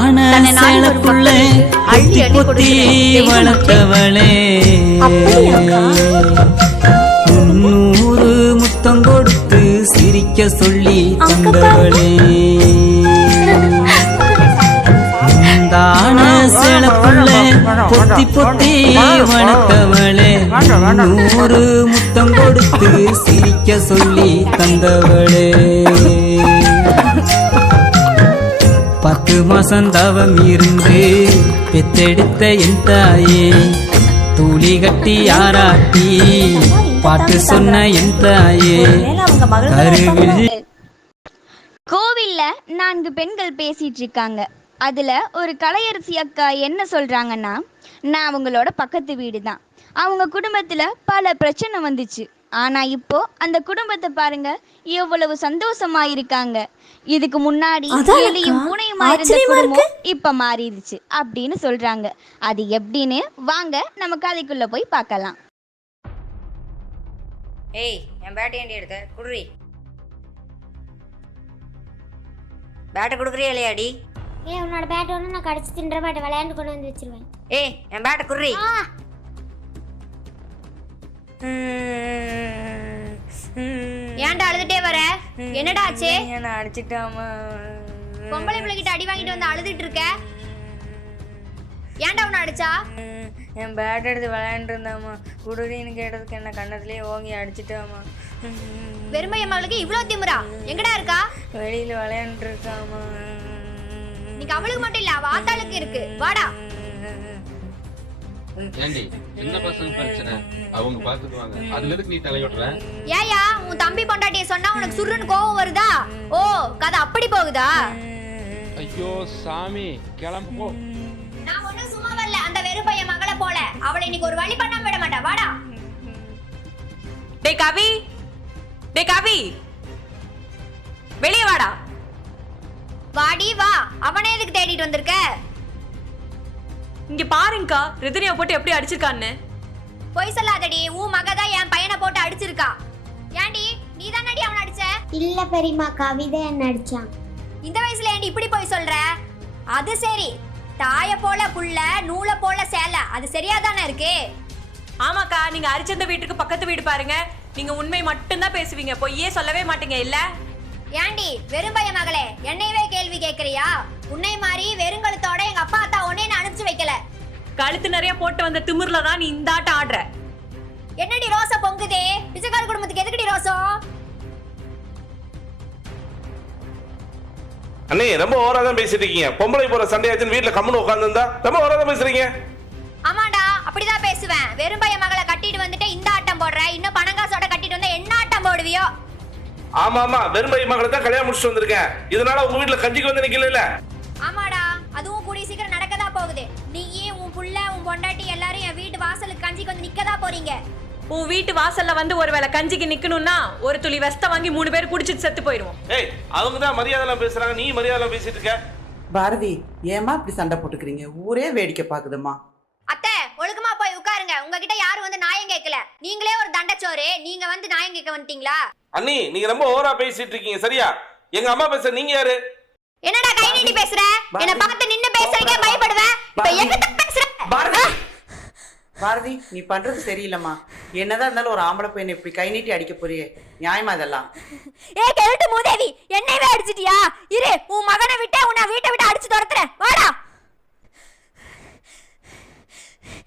மக்களுக்கு அள்ளி பொத்தி வளர்த்தவளே. முன்னூறு முத்தம் கொடுத்து சிரிக்க சொல்லி தந்தவளே. தான சேலக்குள்ள பொத்தி பொத்தி வளர்த்தவளே. நூறு முத்தம் கொடுத்து சிரிக்க சொல்லி தந்தவளே. பத்து மாசம் தவம் இருந்து பெத்தெடுத்த என் தாயே. தூளி கட்டி ஆராட்டி பாட்டு சொன்ன என் தாயே. கருவில் கோவில்ல நான்கு பெண்கள் பேசிட்டு இருக்காங்க அதுல ஒரு கலையரசி அக்கா என்ன சொல்றாங்கன்னா நான் அவங்களோட பக்கத்து வீடு தான் அவங்க குடும்பத்துல பல பிரச்சனை வந்துச்சு. ஆனா இப்போ அந்த குடும்பத்தை பாருங்க எவ்வளவு சந்தோஷமா இருக்காங்க இதுக்கு முன்னாடி அதான் எலியும் அக்கா. பூனையுமா இருந்த ஆச்சரியமா குடும்பம் இப்ப மாறிடுச்சு அப்படின்னு சொல்றாங்க. அது எப்படின்னு வாங்க நம்ம கதைக்குள்ள போய் பார்க்கலாம். ஏய் என் பேட்டை ஏண்டி எடுத்த? குடுறி. பேட்டை கொடுக்குறியா இல்லையாடி ஏய் உன்னோட பேட் ஒன்று நான் கடிச்சு தின்ற மாட்டேன் விளையாண்டு கொண்டு வந்து வச்சிருவேன். ஏய் என் பேட்டை குடுறி. ஆ. ஏன்டா அழுதுட்டே வர? என்னடா ஆச்சு என்ன அடிச்சிட்டாமா? பொம்பளை பிள்ளைகிட்ட அடி வாங்கிட்டு வந்து அழுதுட்டு இருக்க? ஏன்டா உன்னை அடிச்சா? என் பேட் எடுத்து விளையாண்டு இருந்தாமா குடுறின்னு கேட்டதுக்கு என்ன கண்ணத்துலயே ஓங்கி அடிச்சிட்டாமா வெறுமைய மகளுக்கு இவ்வளோ திமிரா? எங்கடா இருக்கா? வெளியில விளையாண்டு இருக்காமா இன்னைக்கு அவளுக்கு மட்டும் இல்ல அவ ஆத்தாளுக்கு இருக்கு. வாடா. ஏண்டி சின்ன பசங்க பிரச்சனை. அவங்க பாத்துக்குவாங்க அதுல எதுக்கு நீ தலையிடுற ஏயா உன் தம்பி பொண்டாட்டிய சொன்னா உனக்கு சுருன்னு கோவம் வருதா? ஓ கதை அப்படி போகுதா? ஐயோ சாமி கிளம்பு. போ நான் ஒண்ணும் சும்மா வரல. அந்த வெறும் பையன் மகளை போல. அவளை இன்னைக்கு ஒரு வழி பண்ணாம விட மாட்டா. வாடா. டேய் கவி. டேய் கவி. வெளியே வாடா. வாடி வா. அவனே எதுக்கு தேடிட்டு வந்திருக்க? இங்க பாருங்கக்கா ரிதனியா போட்டு எப்படி அடிச்சிருக்கான்னு. பொய் சொல்லாதடி உன் மக தான் என் பையனை போட்டு அடிச்சிருக்கா. ஏண்டி நீ தானடி அவனை அடிச்ச? இல்ல பெரியம்மா கவிதை என்ன அடிச்சான். இந்த வயசுல ஏண்டி இப்படி போய் சொல்ற? அது சரி. தாய போல புள்ள நூலை போல சேலை அது சரியா தானே இருக்கு? ஆமாக்கா நீங்க அரிச்சந்த வீட்டுக்கு பக்கத்து வீடு பாருங்க. நீங்க உண்மை மட்டும்தான் பேசுவீங்க. பொய்யே சொல்லவே மாட்டீங்க இல்ல? ஏண்டி வெறும் பையன் மகளே என்னையவே கேள்வி கேக்குறியா? உன்னை மாதிரி வெறுங்கழுத்தோட எங்க அப்பா அத்தா உன்னை நான் அனுப்பிச்சு வைக்கல. கழுத்து நிறைய போட்டு வந்த திமிர்ல தான் நீ இந்த ஆட்டம் ஆடுற. என்னடி ரோசம் பொங்குதே? பிச்சைக்கார குடும்பத்துக்கு எதுக்குடி ரோசம் அண்ணே ரொம்ப ஓவரா தான் பேசிட்டு இருக்கீங்க. பொம்பளை போற சண்டையாச்சுன்னு வீட்டுல கம்முன்னு உட்காந்துருந்தா ரொம்ப ஓவரா தான் பேசுறீங்க. ஆமாடா அப்படிதான் பேசுவேன். வெறும் பையன் மகளை கட்டிட்டு வந்துட்டு இந்த ஆட்டம் போடுற இன்னும் பணங்காசோட கட்டிட்டு வந்தா என்ன ஆட்டம் போடுவியோ? ஆமா ஆமா வெறும் பையன் மகளை தான் கல்யாணம் முடிச்சுட்டு வந்திருக்கேன். இதனால உங்க வீட்டுல கஞ்சிக்கு வந்து நிக்கல ஆமாடா அதுவும் கூடிய சீக்கிரம் நடக்கதா போகுது நீயே உன் புள்ள உன் பொண்டாட்டி எல்லாரும் என் வீட்டு வாசலுக்கு கஞ்சிக்கு வந்து நிக்கதா போறீங்க? உன் வீட்டு வாசல்ல வந்து ஒருவேளை கஞ்சிக்கு நிக்கணும்னா ஒரு துளி வெஸ்த வாங்கி மூணு பேர் குடிச்சிட்டு செத்து போயிருவோம் ஏய் அவங்க தான் மரியாதை பேசுறாங்க நீ மரியாதை பேசிட்டு இருக்க. பாரதி ஏம்மா இப்படி சண்டை போட்டுக்கிறீங்க? ஊரே வேடிக்கை பாக்குதும்மா அத்தை ஒழுக்கமா போய் உட்காருங்க. உங்ககிட்ட யாரும் வந்து நியாயம் கேட்கல. நீங்களே ஒரு தண்டச்சோறு. நீங்க வந்து நியாயம் கேட்க வந்துட்டீங்களா? அண்ணி நீங்க ரொம்ப ஓவரா பேசிட்டு இருக்கீங்க சரியா? எங்க அம்மா பேச நீங்க யாரு? என்னடா கை நீட்டி பேசுற? என்ன பார்த்து நின்னு பேசுறீங்க பயப்படுவேன். இப்ப எங்கிட்ட பாரதி! பாரதி நீ பண்றது சரியில்லைம்மா. என்னதான் இருந்தாலும் ஒரு ஆம்பளை பையனை இப்படி கை நீட்டி அடிக்க போறியே. நியாயமா அதெல்லாம் ஏ கெழுட்டு மூதேவி என்னையவே அடிச்சிட்டியா? இரு உன் மகனை விட்டு உன்னை வீட்டை விட்டு அடிச்சு துரத்துறேன். வாடா!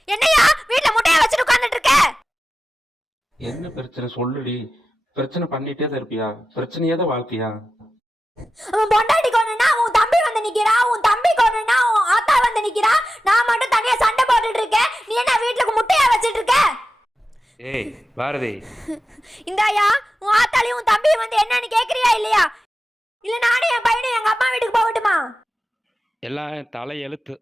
என்னையா வீட்ல முட்டைய வச்சுட்டு உட்கார்ந்துட்டு இருக்க? என்ன பிரச்சனை சொல்லுடி. பிரச்சனை பண்ணிட்டே தான் இருப்பியா? பிரச்சனையே தான் வாழ்க்கையா? அவன் பொண்டாட்டி கொண்டுனா உன் தம்பி வந்து நிக்கிறா உன் தம்பி கொண்டுனா உன் ஆத்தா வந்து நிக்கிறா? நான் மட்டும் தனியா சண்டை போட்டுட்டு இருக்கேன். நீ என்ன வீட்டுக்கு முட்டையா வச்சிட்டு இருக்க? ஏய் பாரதி. இந்தாயா உன் ஆத்தாலையும் உன் தம்பியும் வந்து என்னன்னு கேக்குறியா இல்லையா? இல்ல நானே என் பையனும் எங்க அம்மா வீட்டுக்கு போகட்டுமா? எல்லாம் தலை எழுத்து.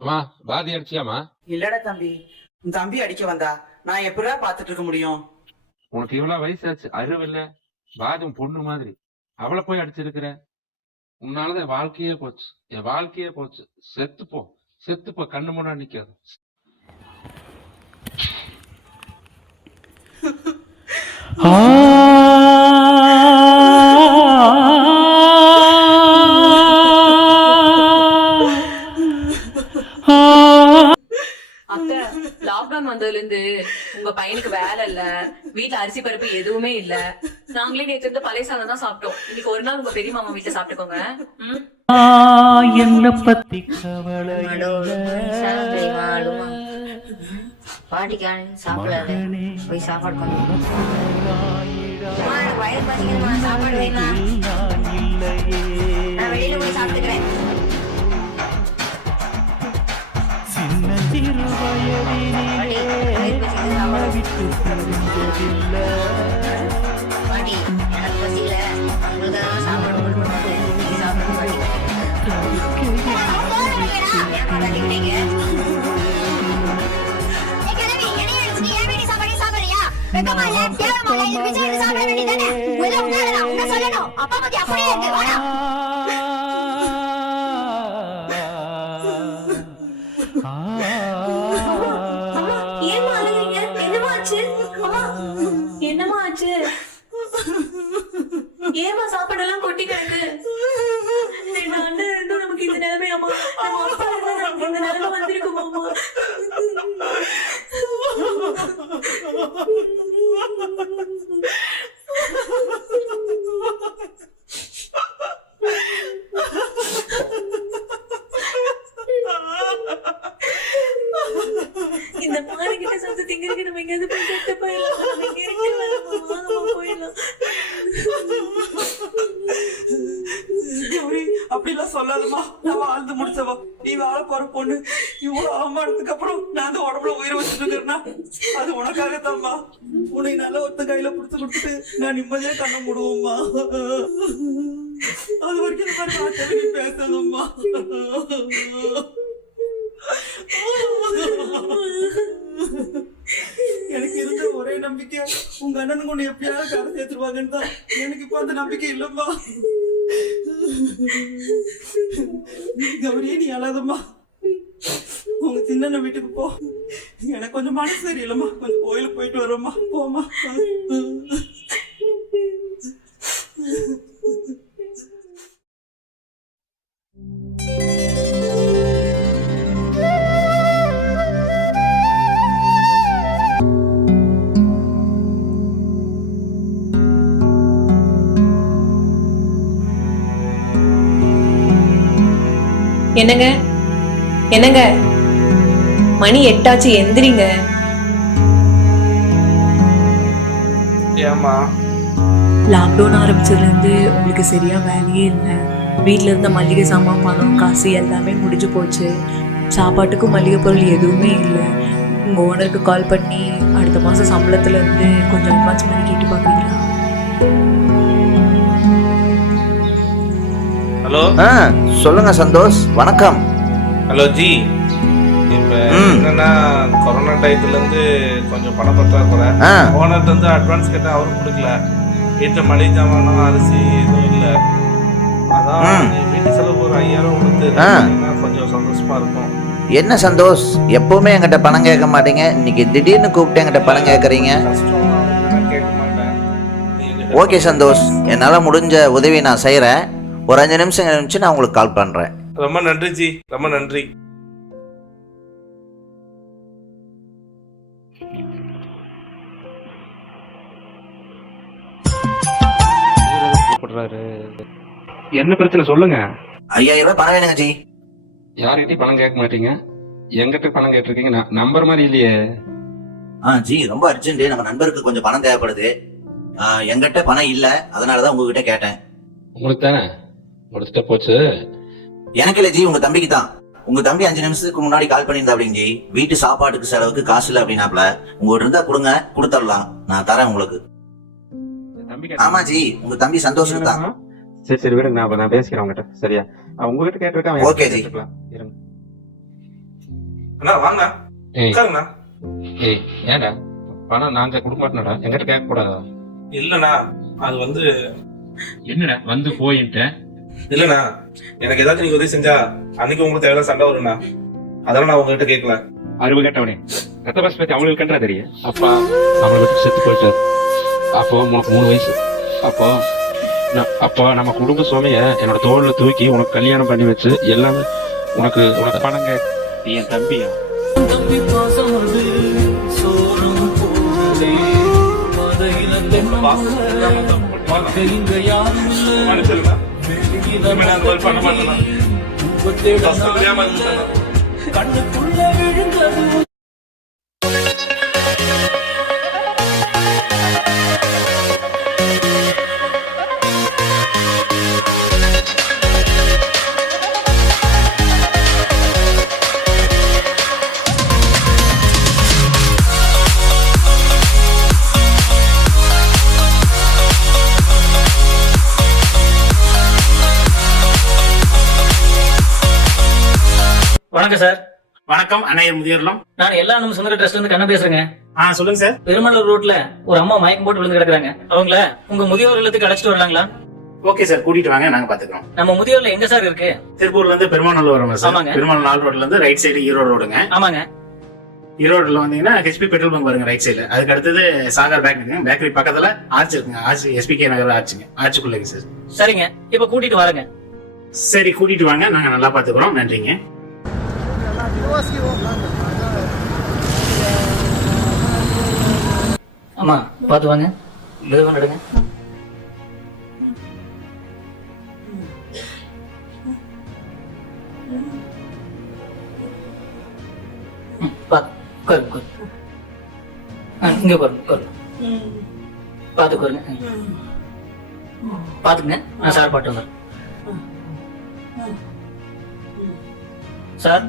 அம்மா பாதி அடிச்சியாமா இல்லடா தம்பி உன் தம்பி அடிக்க வந்தா நான் எப்படிடா பாத்துட்டு இருக்க முடியும்? உனக்கு இவ்வளவு வயசாச்சு அறிவு இல்ல? பாதி உன் பொண்ணு மாதிரி. அவளை போய் அடிச்சிருக்கிற? உன்னால உன்னாலதான் வாழ்க்கையே போச்சு. என் வாழ்க்கையே போச்சு. செத்துப்போ செத்துப்போ கண்ணு முன்னா நிக்காது. லாக்டவுன் வந்ததுல இருந்து உங்க பையனுக்கு வேலை இல்ல. வீட்டுல அரிசி பருப்பு எதுவுமே இல்ல. நாங்களே நேற்று இருந்து பழைய சாதம் தான் சாப்பிட்டோம். இன்னைக்கு ஒரு நாள் உங்க பெரிய மாமா வீட்டுல சாப்பிட்டுக்கோங்க. ம்? பாட்டிக்கு சாப்பிடாது போய் சாப்பாடு பசிக்குதுமா சாப்பாடு வேணுமா நான் வெளியில போய் சாப்பிட்டுக்கிறேன். பாட்டி, வயிறு பசிக்குது, சாப்பாடு. 帮我电话，快点给我呀！எங்கேயாவது போய் செத்து போயிடலாம் இங்க இருக்க வேணாமா போயிடலாம் அப்படிலாம் சொல்லாதம்மா நான் வாழ்ந்து முடிச்சவா நீ வாழ போற பொண்ணு இவ்வளவு அவமானத்துக்கு அப்புறம் நான் அந்த உடம்புல உயிரை வச்சுட்டு இருக்கிறேன்னா அது உனக்காகத்தாம்மா உன்னை நல்ல ஒருத்த கையில புடிச்சு கொடுத்துட்டு நான் நிம்மதியா கண்ண மூடுவோம்மா அது வரைக்கும் இந்த மாதிரி வார்த்தையில நீ பேசாதம்மா எனக்கு இருந்த ஒரே நம்பிக்கை உங்க அண்ணனுக்கு உன்னை எப்படியாவது கரை சேர்த்துருவாங்கன்னு தான். எனக்கு இப்ப அந்த நம்பிக்கை இல்லம்மா. கௌரியே நீ அழாதம்மா. உங்க சின்ன வீட்டுக்கு போ. எனக்கு கொஞ்சம் மனசு சரியில்லம்மா. கொஞ்சம் கோயிலுக்கு போயிட்டு வரோம்மா. போமா என்னங்க? என்னங்க? மணி எட்டாச்சு எந்திரிங்க. ஏம்மா? லாக்டவுன் ஆரம்பிச்சதுலேருந்து உங்களுக்கு சரியா வேலையே இல்லை. வீட்டில் இருந்த மளிகை சாமான் பணம் காசு எல்லாமே முடிஞ்சு போச்சு. சாப்பாட்டுக்கும் மளிகை பொருள் எதுவுமே இல்லை. உங்கள் ஓனருக்கு கால் பண்ணி அடுத்த மாதம் சம்பளத்துலேருந்து கொஞ்சம் அட்வான்ஸ் பண்ணி கேட்டு பார்க்குறீங்களா ஹலோ. ஆ சொல்லுங்க சந்தோஷ். வணக்கம். ஹலோ ஜி. இப்ப. என்னன்னா கொரோனா டயத்துல இருந்து கொஞ்சம் பண பற்றாக்குறை ஆ. ஓனர்ட்ட இருந்து அட்வான்ஸ் கேட்டா அவரும் கொடுக்கல. வீட்டுல மளிகை ஜாமானும் அரிசி எதுவும் இல்ல. அதான் வீட்டு செலவு ஒரு ஐயாயிரம் கொடுத்து கொஞ்சம் சந்தோஷமா இருக்கும். என்ன சந்தோஷ்? எப்பவுமே என்கிட்ட பணம் கேட்க மாட்டீங்க. இன்னைக்கு திடீர்னு கூப்பிட்டு என்கிட்ட பணம் கேட்குறீங்க. ஓகே சந்தோஷ். என்னால் முடிஞ்ச உதவி நான் செய்கிறேன் ஒரு அஞ்சு நிமிஷம் கழிச்சு நான் உங்களுக்கு கால் பண்ணுறேன் ரொம்ப நன்றி ஜி ரொம்ப நன்றி. என்ன பிரச்சனை சொல்லுங்க. ஐயாயிரம் ரூபாய் பணம் வேணுங்க ஜி. யார்கிட்டயும் பணம் கேட்க மாட்டீங்க. எங்கிட்ட பணம் கேட்டிருக்கீங்க. ந- நம்பர் மாதிரி இல்லையே. ஆ ஜி ரொம்ப அர்ஜென்ட் நம்ம நண்பருக்கு கொஞ்சம் பணம் தேவைப்படுது. ஆ, என்கிட்ட பணம் இல்லை. அதனால தான் உங்ககிட்ட கேட்டேன். உங்களுக்கு தானே? கொடுத்துட்ட போச்சு. எனக்கு இல்லை ஜி உங்க தம்பிக்கு தான் உங்க தம்பி அஞ்சு நிமிஷத்துக்கு முன்னாடி கால் பண்ணியிருந்தா அப்படிங்க ஜி. வீட்டு சாப்பாட்டுக்கு செலவுக்கு காசு இல்லை அப்படின்னாப்ல. உங்ககிட்ட இருந்தா கொடுங்க கொடுத்துடலாம் நான் தரேன் உங்களுக்கு. தம்பி ஆமா ஜி உங்க தம்பி சந்தோஷம் தான் சரி சரி விடுங்க. நான் நான் பேசிக்கிறேன் உங்ககிட்ட. சரியா? உங்ககிட்ட கேட்டிருக்கான் Okay, ஜி. இருங்க. அண்ணா வாங்க. ஏய். உட்காருங்கண்ணா. ஏய் ஏடா பணம் நாங்க கொடுக்க மாட்டோம்டா எங்கிட்ட கேட்க கூடாதா இல்லண்ணா. அது வந்து என்னடா? வந்து போயிட்டேன். இல்லண்ணா எனக்கு ஏதாச்சும் நீங்க உதவி செஞ்சா அன்னைக்கு உங்களுக்கு தேவையான சண்டை வரும்ண்ணா. அதெல்லாம் நான் உங்ககிட்ட கேட்கல அறிவு கேட்டவனே. ரத்த பாஸ் பத்தி அவங்களுக்கு கண்டா தெரியும். அப்பா அவங்களுக்கு செத்து போயிட்டார். அப்போ உனக்கு மூணு வயசு. அப்போ அப்போ நம்ம குடும்ப சுவாமிய என்னோட தோல்ல தூக்கி உனக்கு கல்யாணம் பண்ணி வச்சு எல்லாமே உனக்கு உனக்கு பணங்க. நீ என் தம்பியா? தம்பி பாசம் அது சோறும் போதே மதையில தென்னம் மக்க இங்க யாரும் இல்லை. மாதிரி பண்ண மாட்டேன் வணக்கம் அன்னையர் முதியோர்லம். நான் எல்லா நம்ம சுந்தர ட்ரஸ்ட்ல இருந்து கண்ண பேசுறேங்க. ஆ சொல்லுங்க சார். பெருமளூர் ரோட்ல ஒரு அம்மா மயக்கம் போட்டு விழுந்து கிடக்குறாங்க. அவங்கள உங்க முதியோர் இல்லத்துக்கு அழைச்சிட்டு வரலாங்களா? ஓகே சார் கூட்டிட்டு வாங்க நாங்க பாத்துக்கிறோம். நம்ம முதியோர்ல எங்க சார் இருக்கு? திருப்பூர்ல இருந்து பெருமாநல்லூர் வரோம் சார். ஆமாங்க. பெருமாள் நாள் ரோட்ல இருந்து ரைட் சைடு ஈரோடு ரோடுங்க ஆமாங்க. ஈரோடுல வந்தீங்கன்னா ஹெச்பி பெட்ரோல் பங்க் வருங்க ரைட் சைடுல அதுக்கு அடுத்தது சாகர் பேக்கரி பேக்கரி பக்கத்துல ஆர்ச் இருக்குங்க. ஆர்ச் எஸ்பிகே நகர் ஆர்ச்சுங்க ஆர்ச்சுக்குள்ளங்க சார். சரிங்க. இப்ப கூட்டிட்டு வரேங்க. சரி கூட்டிட்டு வாங்க. நாங்க நல்லா பாத்துக்கிறோம். நன்றிங்க. அம்மா பார்த்து வாங்க. மெதுவாக நடுங்க. பாத்து உட்காரு ஆ, இங்க உட்காருங்க. உட்காரு பாத்து பாத்துங்க நான் சார் பாட்டு வந்துடுறேன் சார்?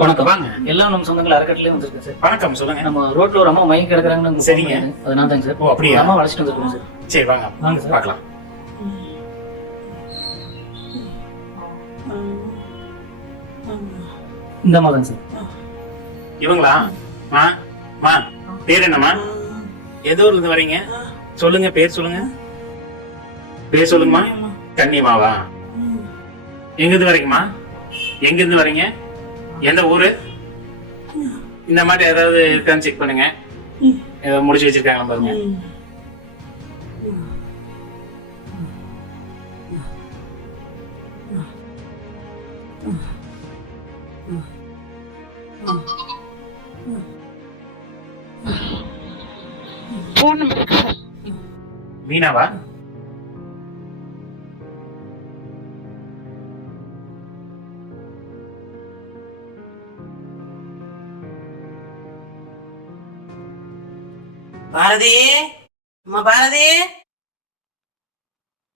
வணக்கம். வாங்க. எல்லாம் நம்ம சொந்தங்கள் அறக்கட்டளே வந்திருக்கேன் சார். வணக்கம் சொல்லுங்க. நம்ம ரோட்ல ஒரு அம்மா மயங்கி கிடக்குறாங்கன்னு சரிங்க. அதனால தாங்க சார். ஓ, அப்படியா? அம்மா அழைச்சிட்டு வந்திருக்கோம் சார். சரி வாங்க. வாங்க சார். பார்க்கலாம். இந்த அம்மா தாங்க சார். இவங்களா? மா மா பேர் என்னம்மா? ஊர்ல இருந்து வரீங்க? சொல்லுங்க பேர் சொல்லுங்க. பேர் சொல்லுங்கம்மா. கன்னிமாவா? எங்க இருந்து வரீங்கம்மா? எங்க இருந்து வரீங்க? எந்த ஊரு? இந்த மாதிரி ஏதாவது இருக்கான்னு செக் பண்ணுங்க. ஏதாவது முடிச்சு வச்சிருக்காங்களா பாருங்க. மீனாவா? பாரதி அம்மா பாரதி.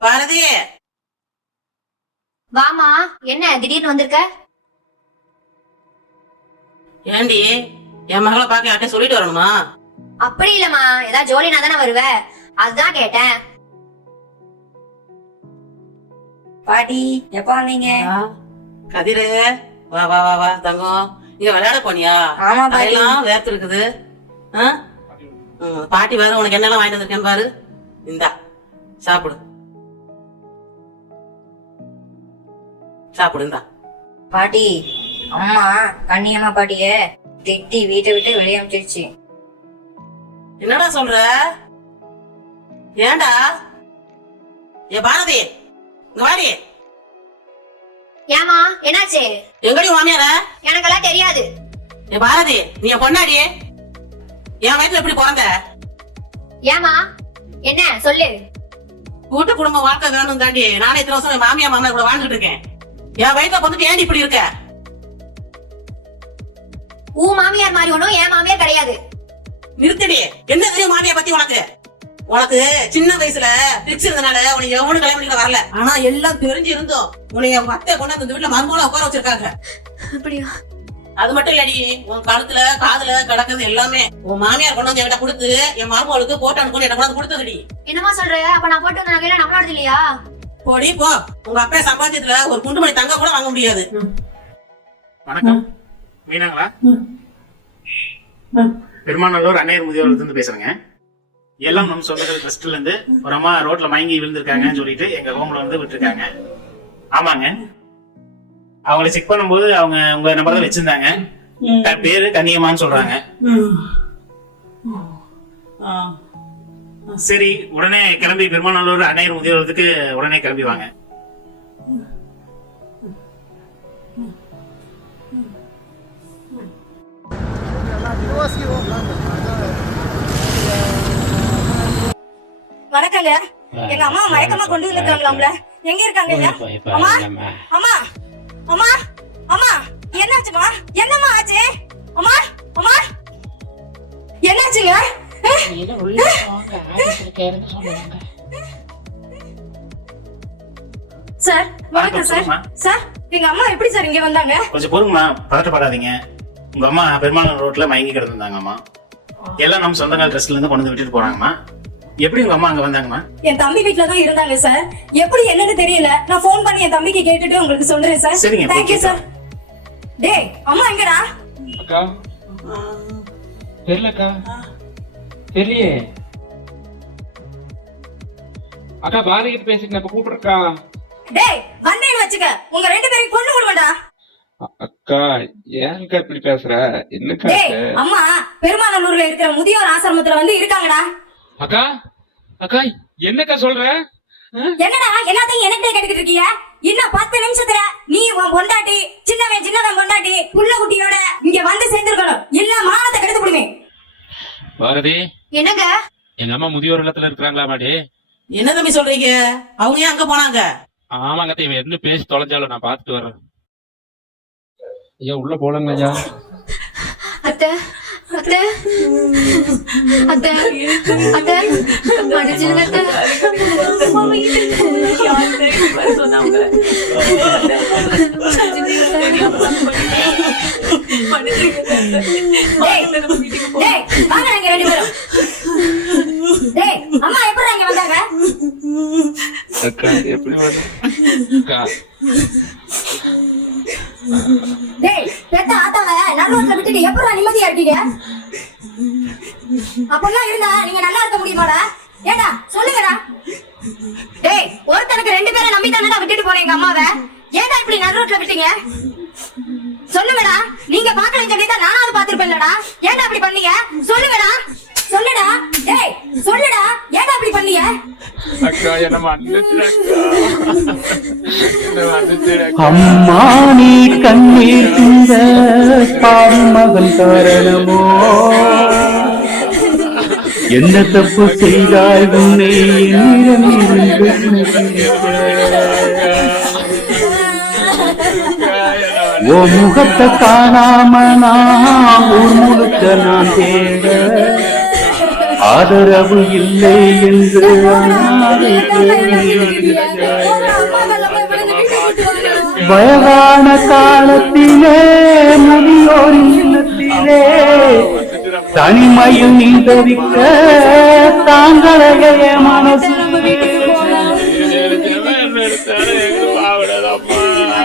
பாரதி. வாமா என்ன திடீர்னு வந்திருக்க? ஏண்டி என் மகளை பார்க்க யார்ட்டையும் சொல்லிட்டு வரணுமா? அப்படி இல்லம்மா ஏதாவது ஜோலினா தானே வருவ? அதுதான் கேட்டேன். பாட்டி எப்ப வந்தீங்க? கதிரு வா வா வா வா தங்கம். இங்க விளையாட போனியா? ஆமா பாட்டி. எல்லாம் வேர்த்து இருக்குது. ஆ? பாட்டி வேற உனக்கு என்னெல்லாம் வாங்கிட்டு வந்திருக்கேன் பாரு. இந்தா சாப்பிடு. சாப்பிடு இந்தா. பாட்டி அம்மா கண்ணியம்மா பாட்டிய திட்டி வீட்டை விட்டு வெளியே அனுப்பிச்சிருச்சு என்னடா சொல்ற? ஏன்டா? ஏ பாரதி இங்க வாடி. ஏமா என்னாச்சு? எங்கடி மாமியார? எனக்கெல்லாம் தெரியாது. ஏ பாரதி நீ என் பொண்ணாடி? என் வயிற்றுல எப்படி பிறந்த? ஏமா என்ன? சொல்லு. கூட்டு குடும்ப வாழ்க்கை வேணும் தாண்டி நானே இத்தனை வருஷம் மாமியா மாமனா கூட வாழ்ந்துட்டு இருக்கேன். என் வயிற்றுல பிறந்துட்டு ஏன்டி இப்படி இருக்க? ஊ மாமியார் மாதிரி ஒண்ணும் என் மாமியார் கிடையாது. நிறுத்தடி. என்ன தெரியும் மாமியா பத்தி உனக்கு? உனக்கு சின்ன வயசுல பிக்ஸ் இருந்தனால உனக்கு எவனும் கல்யாணம் பண்ணிக்க வரல. ஆனா எல்லாம் தெரிஞ்சு இருந்தோம் உன்னை உங்க அத்தை கொண்டு வந்து இந்த வீட்டுல மருமகளா உட்கார வச்சிருக்காங்க. அப்படியா? அது மட்டும் இல்லடி உன் கழுத்துல காதுல கிடக்குது எல்லாமே. உன் மாமியார் கொண்டு வந்து என்கிட்ட கொடுத்து என் மருமகளுக்கு போட்டு அனுப்பி என்ன கொண்டு வந்து கொடுத்ததுடி. என்னமா சொல்ற? அப்ப நான் போட்டு வந்த நகையில நம்மளோடது இல்லையா? போடி போ. உங்க அப்பா சம்பாத்தியத்துல ஒரு குண்டு மணி தங்க கூட வாங்க முடியாது. வணக்கம். மீனாங்களா? பெருமாநல்லூர் அன்னையர் முதியோர் இருந்து பேசுறேங்க. எல்லாம் நம்ம சொந்தங்கள் ட்ரஸ்ட்ல இருந்து ஒரு அம்மா ரோட்ல மயங்கி விழுந்திருக்காங்கன்னு சொல்லிட்டு எங்க ஹோம்ல வந்து விட்டுருக்காங்க. ஆமாங்க. அவங்கள செக் பண்ணும்போது அவங்க உங்க நம்பர் தான் வச்சிருந்தாங்க. பேரு கன்னியம்மான்னு சொல்றாங்க. சரி. உடனே கிளம்பி பெருமாநல்லூர் அன்னையர் முதியோரத்துக்கு உடனே கிளம்பி வாங்க இருக்காங்க எங்க அம்மா மயக்கமா கொண்டு வந்துருக்காங்களாம்ல. எங்க இருக்காங்க அம்மா? அம்மா? அம்மா அம்மா என்னாச்சுமா? என்னம்மா ஆச்சு? அம்மா அம்மா என்னாச்சுங்க? சார் வணக்கம் சார். சார் எங்க அம்மா எப்படி சார் இங்க வந்தாங்க? கொஞ்சம் பொறுங்கம்மா பதட்டப்படாதீங்க. உங்க அம்மா பெருமாள் ரோட்ல மயங்கி கிடந்தாங்கம்மா எல்லாம் நம்ம சொந்தங்கள் ட்ரெஸ்ல இருந்து கொண்டு வந்து விட்டுட்டு போறாங்கம்மா. எப்படி உங்க அம்மா அங்க வந்தாங்கம்மா? என் தம்பி வீட்ல தான் இருந்தாங்க சார். எப்படி என்னன்னு தெரியல. நான் ஃபோன் பண்ணி என் தம்பிக்கு கேட்டுட்டு உங்களுக்கு சொல்றேன் சார். சரிங்க, தேங்க்யூ okay, சார். டேய் அம்மா எங்கடா? அக்கா. தெரியலக்கா. தெரியலையே. அக்கா பாரதி கிட்ட பேசிட்டு இப்ப கூப்பிடுறக்கா டேய் வந்தேன்னு வச்சுக்க. உங்க ரெண்டு பேரையும் கொண்டு விடுவேன்டா. அக்கா ஏன்க்கா இப்படி பேசுற? என்னக்கா? அம்மா பெருமாநல்லூர்ல இருக்கிற முதியோர் ஆசிரமத்துல வந்து இருக்காங்கடா. அக்கா அக்கா என்னக்கா சொல்ற? என்னடா எல்லாத்தையும் எனக்கு கேட்டுக்கிட்டு இருக்கீங்க? இன்னும் பத்து நிமிஷத்துல நீ உன் பொண்டாட்டி சின்னவன் சின்னவன் பொண்டாட்டி புள்ள குட்டியோட இங்க வந்து சேர்ந்திருக்கணும். இல்ல மானத்தை கெடுத்து விடுமே. பாரதி. என்னங்க? எங்க அம்மா முதியோர் இல்லத்துல இருக்கிறாங்களா மாடி என்ன தம்பி சொல்றீங்க? அவங்க ஏன் அங்க போனாங்க? ஆமாங்க இவன் என்ன பேசி தொலைஞ்சாலும் நான் பாத்துட்டு வர்றேன். ஐயா உள்ள போலங்க ஐயா. அத்தை அத்தை அத்தை அத்தை மன்னிச்சிடுங்க அத்தை அம்மா வந்தாங்க? அக்கா எப்படி அக்கா டேய், பெத்த ஆத்தாவ நடுரோட்ல விட்டுட்டு எப்படிடா நிம்மதியா இருக்கீங்க? அப்பெல்லாம் இருந்தா நீங்க நல்லா இருக்க முடியுமாடா? ஏண்டா, சொல்லுங்கடா. டேய், ஒருத்தனுக்கு ரெண்டு பேரை நம்பி தானடா விட்டுட்டு போறீங்க அம்மாவை? ஏன்டா இப்படி நடுரோட்ல விட்டீங்க? சொல்லுங்கடா நீங்க பாக்கலன்னு சொல்லி தான் நானாவது பாத்திருப்பேன்லடா ஏன்டா அப்படி பண்ணீங்க? சொல்லுங்கடா. சொல்லுடா. டேய் சொல்லுடா. ஏன்டா அப்படி பண்ணீங்க? அக்கா என்ன அம்மா நீ கண்ணீர் சிந்த பாவி மகன் காரணமோ? என்ன தப்பு செய்தாய் உன்னை என்னிடம் ஓ முகத்தை காணாம நான் ஊர் முழுக்க நான் தேட ஆதரவு இல்லை என்று. வயதான காலத்திலே முதியோர் இல்லத்திலே தனிமையில் நீ தவிக்க தாங்களைய மனசு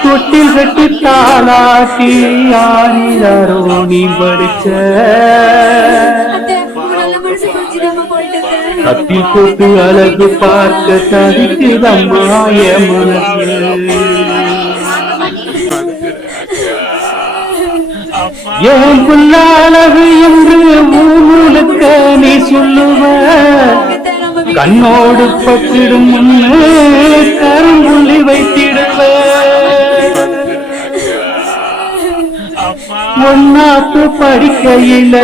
தொட்டில் கட்டி தாளாட்டி ஆனிதாரோ நீ படிச்ச கத்தில் போட்டு அழகு பார்க்க தவிக்குதம்மாய மனசு என் புள்ள அழகு என்று ஊமுழுக்க நீ சொல்லுவ? கண்ணோடு பட்டிடும் முன்னு கரும்புள்ளி வைத்திடுவ ஒன்னாத்து படிக்கையில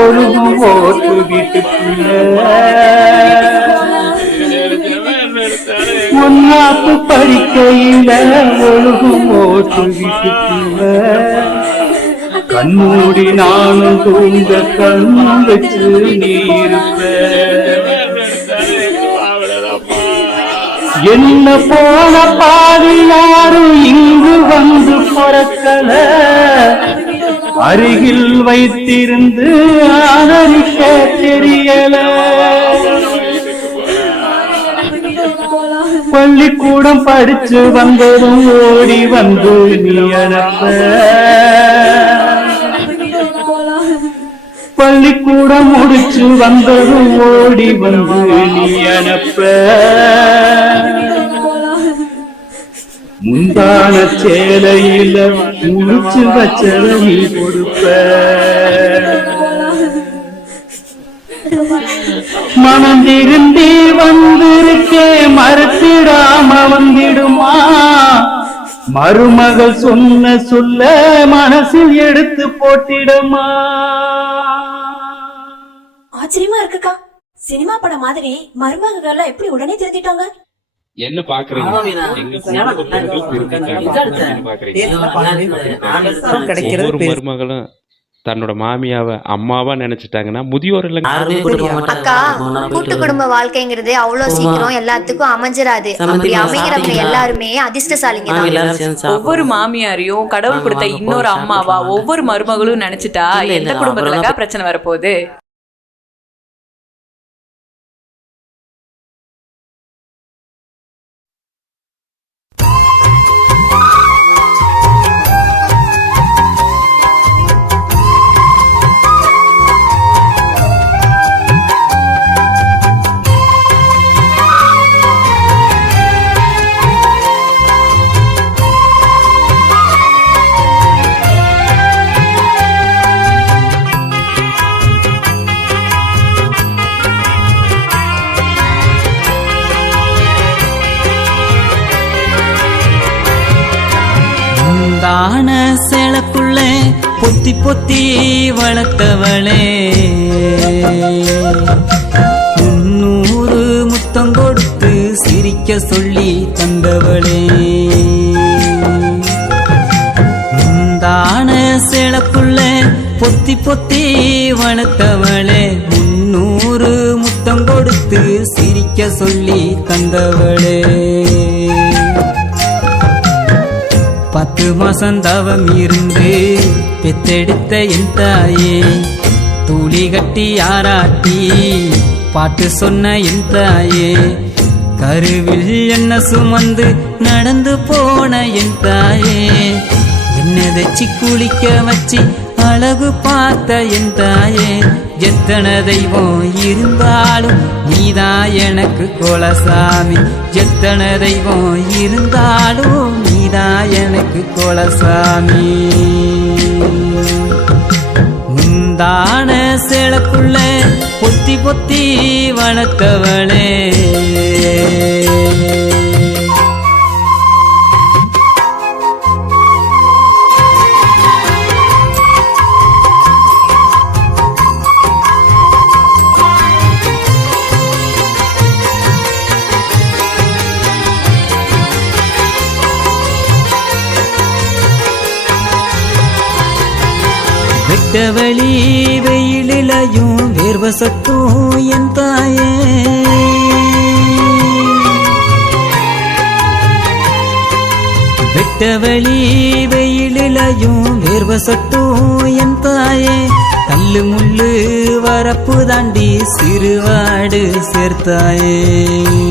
ஒழுகும் ஓட்டு வீட்டுக்குள்ள. ஒன்னாத்து படிக்கையில ஒழுகும் ஓட்டு வீட்டுக்குள்ள. கண்மூடி நானும் தூங்க கண்ணும் வச்சு நீ என்ன போல பாதி யாரும் இங்கு வந்து பிறக்கல. அருகில் வைத்திருந்து ஆதரிக்க தெரியல. பள்ளிக்கூடம் படிச்சு வந்ததும் ஓடி வந்து நீ அனுப்ப. பள்ளிக்கூடம் முடிச்சு வந்ததும் ஓடி வந்து நீ அனுப்ப. முந்தான சேலையில முடிச்சு வச்சத நீ கொடுப்ப. மனம் திரும்பி வந்திருக்கே மறுத்திடாம வந்திடுமா? மருமகள் சொன்ன சொல்ல மனசில் எடுத்து போட்டிடுமா? ஆச்சரியமா இருக்குக்கா. சினிமா படம் மாதிரி மருமகங்கள்லாம் எப்படி உடனே திருந்திட்டாங்க? என்ன பாக்குறீங்க? மருமகளும் தன்னோட மாமியாவ அம்மாவா நினைச்சிட்டாங்கன்னா முதியோர் அக்கா. கூட்டு குடும்ப வாழ்க்கைங்கிறது அவ்வளவு சீக்கிரம் எல்லாத்துக்கும் அமைஞ்சிராது. அப்படி அமைகிறவங்க எல்லாருமே அதிர்ஷ்டசாலிங்க. ஒவ்வொரு மாமியாரையும் கடவுள் கொடுத்த இன்னொரு அம்மாவா. ஒவ்வொரு மருமகளும் நினைச்சிட்டா எந்த குடும்பத்துலக்கா பிரச்சனை வரப்போகுது? பொத்தி வளர்த்தவளே. முன்னூறு முத்தம் கொடுத்து சிரிக்க சொல்லி தந்தவளே. முந்தான சேலக்குள்ள பொத்தி பொத்தி வளர்த்தவளே. முன்னூறு முத்தம் கொடுத்து சிரிக்க சொல்லி தந்தவளே. பத்து மாசம் தவம் இருந்து பெத்தெடுத்த என் தாயே. தூளி கட்டி ஆராட்டி பாட்டு சொன்ன என் தாயே. கருவில் என்ன சுமந்து நடந்து போன என் தாயே. என்ன தச்சு குளிக்க வச்சு அழகு பார்த்த என் தாயே. எத்தனை தெய்வம் இருந்தாலும் நீதான் எனக்கு கோலசாமி. எத்தனை தெய்வம் இருந்தாலும் நீதான் எனக்கு கோலசாமி. முந்தான சேலக்குள்ள பொத்தி பொத்தி வளர்த்தவளே. வெயிலிலையும் என் தாயே. கல்லு முள்ளு வரப்பு தாண்டி சிறுவாடு சேர்த்தாயே.